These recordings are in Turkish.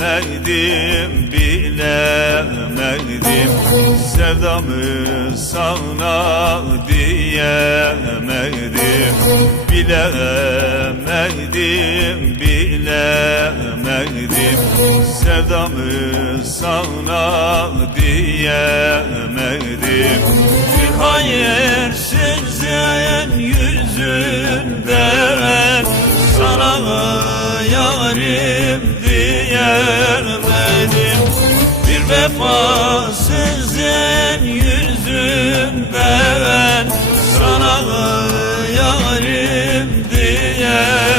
bilemedim, bilemedim. Sevdamı sana diyemedim. Bilemedim, bilemedim. Sevdamı sana diyemedim. Bir hayırsızın yüzünden diyemedim Bir vefasızın yüzünden Sana yarim diyemedim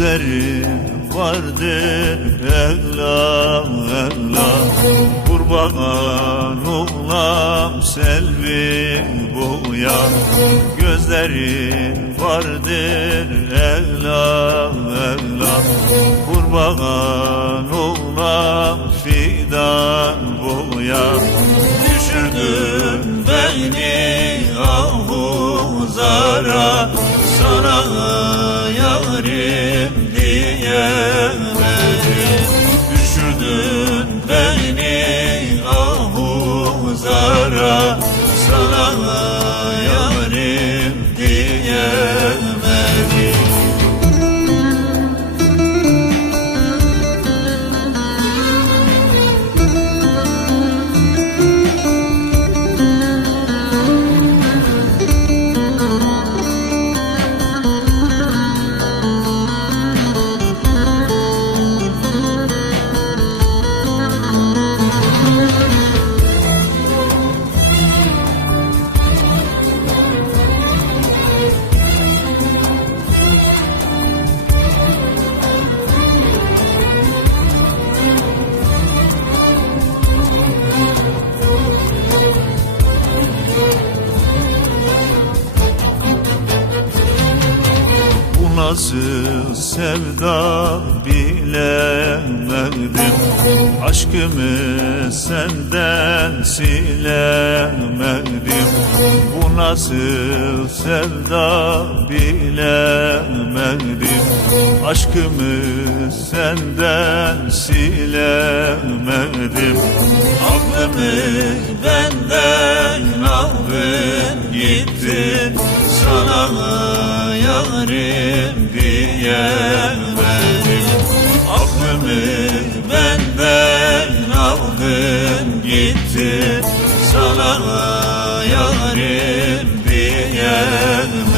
Gözlerim vardır Evla Evla Kurban olam selvi boya Gözlerim vardır Evla Evla Kurban olam Sana yarim diyemedim Düşürdün beni nasıl sevda bilemedim. Aşkımı senden silemedim. Bu nasıl sevda bilemedim. Aşkımı senden silemedim. Aklımı benden aldın gittin. Sana yarim diyemedim Aklımı benden aldın gittin Sana yarim diyemedim